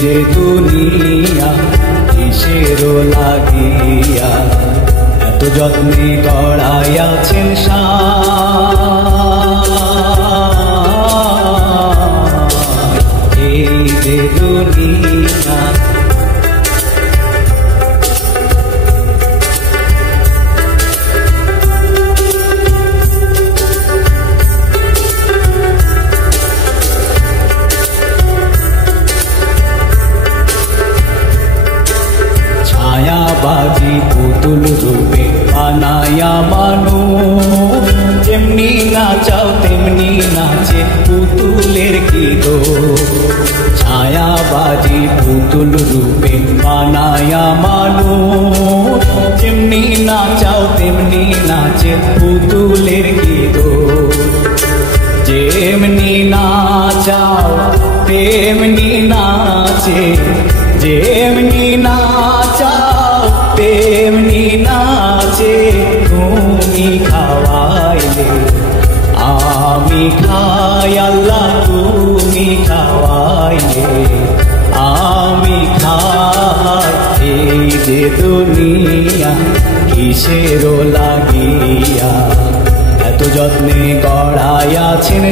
যে দুনিয়া কিসের লাগিয়া এত যত্নে গড়াইয়াছেন এই যে দুনিয়া। ছায়াবাজি পুতুল রূপে বানায়া মানুষ, যেমনি নাচাও তেমনি নাচে পুতুলের কি দোষ। ছায়াবাজি পুতুল রূপে বানায়া মানুষ, যেমনি নাচাও তেমনি নাচে পুতুলের কি দোষ। যেমনি নাচাও তেমনি নাচে, যেমনি নাচাও তেমনি নাচে। তুমি খাওয়াইলে আমি খাই আল্লাহ, তুমি খাওয়াইলে আমি খাই। এই যে দুনিয়া কিসের লাগিয়া এত যত্নে গড়াইয়াছেন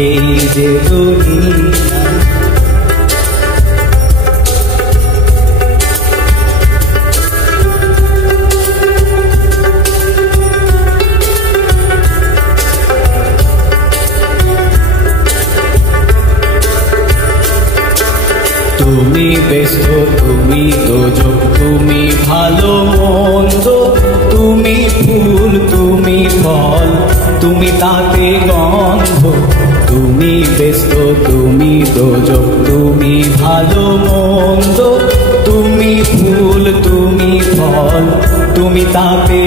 এই যে দুনিয়া। তুমি ব্যস্ত, তুমি দোজক, তুমি ভালো মন্দ, তুমি ফুল, তুমি ফল, তুমি তাতে গন্ধ। তুমি ব্যস্ত, তুমি দোজক, তুমি ভালো মন্দ, তুমি ফুল, তুমি ফল, তুমি তাতে